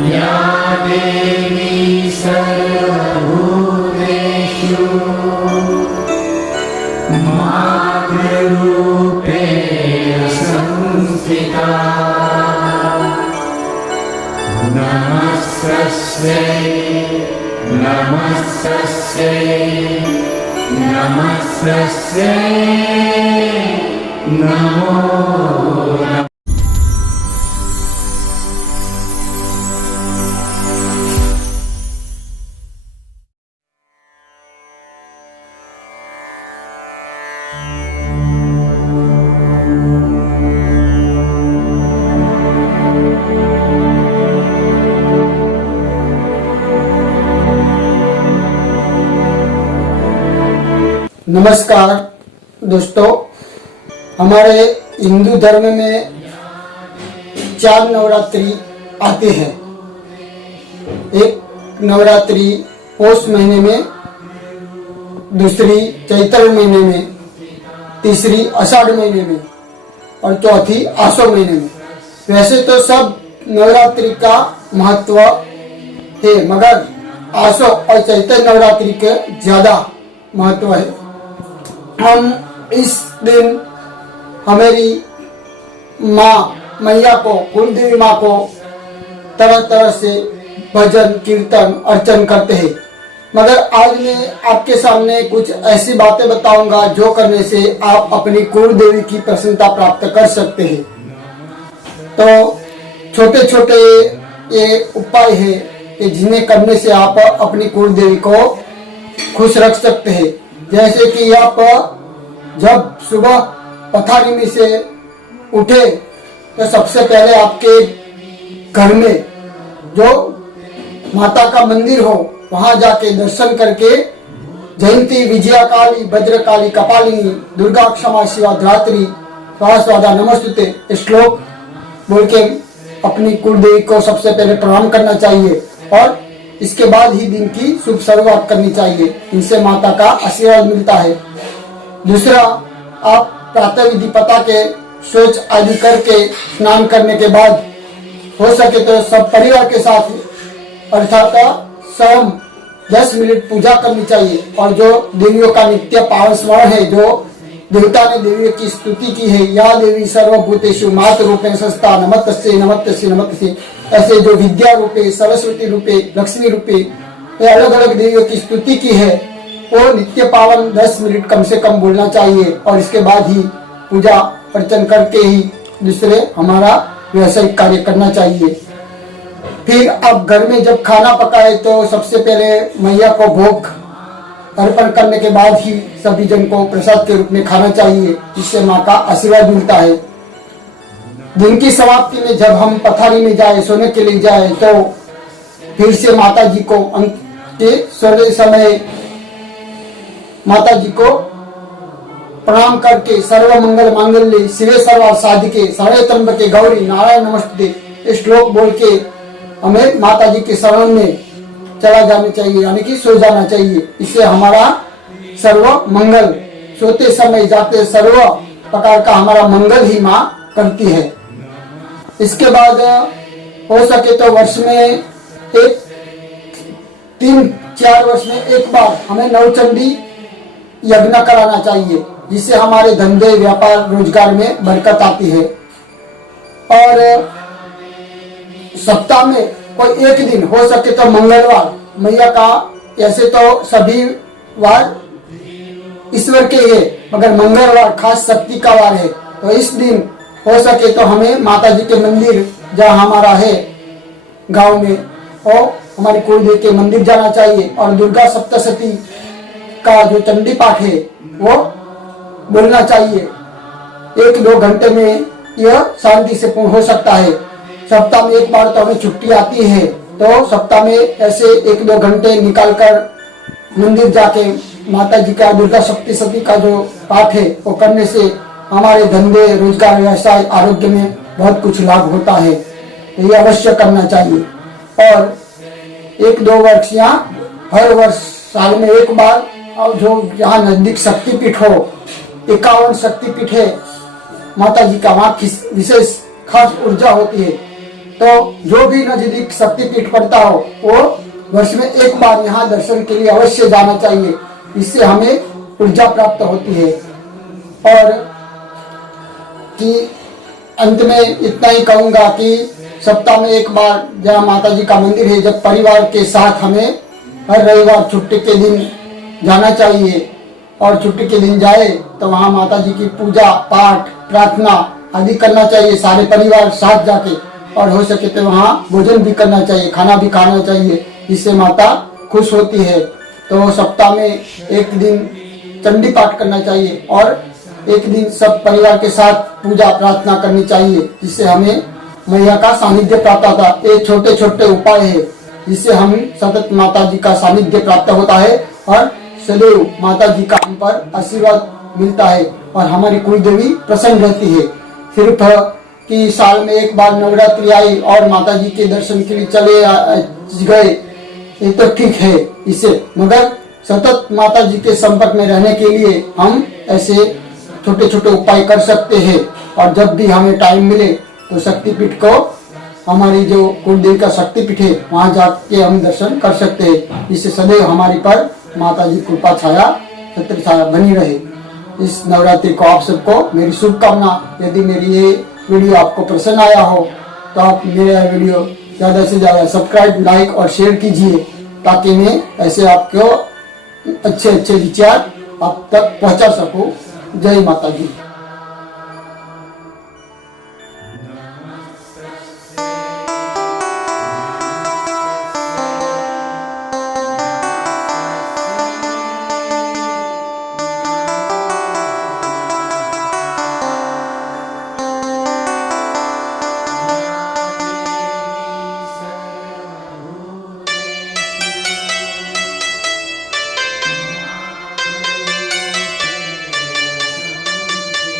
या देवी सर्वभूतेषु मातृरूपेण संस्थिता नमस्तस्यै नमस्तस्यै नमस्तस्यै नमो नमः। नमस्कार दोस्तों, हमारे हिंदू धर्म में 4 नवरात्रि आते हैं। एक नवरात्रि पौष महीने में, दूसरी चैत्र महीने में, तीसरी आषाढ़ महीने में और चौथी आसो महीने में। वैसे तो सब नवरात्रि का महत्व है, मगर आसो और चैत्र नवरात्रि के ज्यादा महत्व है। हम इस दिन हमारी माँ मैया को, कुलदेवी माँ को तरह तरह से भजन कीर्तन अर्चन करते हैं। मगर आज मैं आपके सामने कुछ ऐसी बातें बताऊंगा जो करने से आप अपनी कुलदेवी की प्रसन्नता प्राप्त कर सकते हैं। तो छोटे छोटे ये उपाय है कि जिन्हें करने से आप अपनी कुलदेवी को खुश रख सकते हैं। जैसे कि आप जब सुबह पथारी में से उठे तो सबसे पहले आपके घर में जो माता का मंदिर हो वहां जाके दर्शन करके जयंती विजया काली भद्रकाली कपालिनी दुर्गा क्षमा शिवा धात्री स्वादा नमस्तुते श्लोक बोल के अपनी कुलदेवी को सबसे पहले प्रणाम करना चाहिए और इसके बाद ही दिन की शुभ शुरुआत करनी चाहिए। इनसे माता का आशीर्वाद मिलता है। दूसरा, आप प्रातः विधि पता के शौच आदि करके स्नान करने के बाद हो सके तो सब परिवार के साथ अर्थात स्वयं 10 मिनट पूजा करनी चाहिए। और जो देवियों का नित्य पावन स्मरण है, जो देवता ने देवियों की स्तुति की है, या देवी सर्वभूतेषु मातृ रूपेण संस्था नमस्तस्यै नमस्तस्यै नमस्तस्यै, ऐसे जो विद्या रूपे, सरस्वती रूपे, लक्ष्मी रूपे अलग अलग देवियों की स्तुति की है, वो नित्य पावन 10 मिनट कम से कम बोलना चाहिए। और इसके बाद ही पूजा अर्चन करके ही दूसरे हमारा व्यवसायिक कार्य करना चाहिए। फिर अब घर में जब खाना पकाए तो सबसे पहले मैया को भोग अर्पण करने के बाद ही सभी जन को प्रसाद के रूप में खाना चाहिए, जिससे माँ का आशीर्वाद मिलता है। दिन की समाप्ति में जब हम पथारी में जाए, सोने के लिए जाए, तो फिर से माता जी को अंत के सोने समय माता जी को प्रणाम करके सर्व मंगल मांगल्ये शिवे सर्वार्थ साधिके शरण्ये त्र्यंबके गौरी नारायण नमस्ते श्लोक बोल के हमें माता जी के शरण में चला जाना चाहिए, यानी कि सो जाना चाहिए। इससे हमारा सर्व मंगल, सोते समय जाते सर्व प्रकार का हमारा मंगल ही माँ करती है। इसके बाद हो सके तो वर्ष में 3-4 वर्ष में एक बार हमें नवचंडी यज्ञ कराना चाहिए, जिससे हमारे धंधे व्यापार रोजगार में बरकत आती है। और सप्ताह में कोई एक दिन हो सके तो मंगलवार मैया का, ऐसे तो सभी वार ईश्वर के है, मगर मंगलवार खास शक्ति का वार है। तो इस दिन हो सके तो हमें माता जी के मंदिर जहाँ हमारा है गांव में, और हमारी कुलदेवी के मंदिर जाना चाहिए। और दुर्गा सप्तशती का जो चंडी पाठ है वो बोलना चाहिए। 1-2 घंटे में यह शांति से पूर्ण हो सकता है। सप्ताह में एक बार तो हमें छुट्टी आती है, तो सप्ताह में ऐसे 1-2 घंटे निकालकर मंदिर जाके माता जी का दुर्गा सप्तशती का जो पाठ है वो करने से हमारे धंधे रोजगार व्यवसाय आरोग्य में बहुत कुछ लाभ होता है। तो ये अवश्य करना चाहिए। और 1-2 वर्ष या हर वर्ष साल में एक बार, और जो यहाँ नजदीक शक्तिपीठ हो, 51 शक्तिपीठ है माता जी का, वहाँ विशेष खास ऊर्जा होती है। तो जो भी नजदीक शक्तिपीठ पड़ता हो वो वर्ष में एक बार यहाँ दर्शन के लिए अवश्य जाना चाहिए। इससे हमें ऊर्जा प्राप्त होती है। और कि अंत में इतना ही कहूंगा कि सप्ताह में एक बार जहाँ माता जी का मंदिर है, जब परिवार के साथ हमें हर रविवार छुट्टी के दिन जाना चाहिए। और छुट्टी के दिन जाए तो वहाँ माता जी की पूजा पाठ प्रार्थना आदि करना चाहिए सारे परिवार साथ जाके। और हो सके तो वहाँ भोजन भी करना चाहिए, खाना भी खाना चाहिए, जिससे माता खुश होती है। तो सप्ताह में एक दिन चंडी पाठ करना चाहिए और एक दिन सब परिवार के साथ पूजा प्रार्थना करनी चाहिए, जिससे हमें मैया का सानिध्य प्राप्त होता है। ये छोटे छोटे उपाय है जिससे हम सतत माता जी का सानिध्य प्राप्त होता है और सदैव माता जी का हम पर आशीर्वाद मिलता है और हमारी कुल देवी प्रसन्न रहती है। सिर्फ कि साल में एक बार नवरात्रि आई और माता जी के दर्शन के लिए चले गए, ये तो ठीक है इससे, मगर सतत माता जी के संपर्क में रहने के लिए हम ऐसे छोटे छोटे उपाय कर सकते हैं। और जब भी हमें टाइम मिले तो शक्तिपीठ को, हमारी जो कुलदेवी का शक्तिपीठ है, वहाँ जाके हम दर्शन कर सकते हैं। इससे सदैव हमारे पर माता जी कृपा छाया छत्र छाया बनी रहे। इस नवरात्रि को आप सबको मेरी शुभकामना। यदि मेरी ये वीडियो आपको पसंद आया हो तो आप मेरा वीडियो ज़्यादा से ज़्यादा सब्सक्राइब लाइक और शेयर कीजिए, ताकि मैं ऐसे आपको अच्छे अच्छे विचार आप तक पहुंचा सकूं। जय माता दी।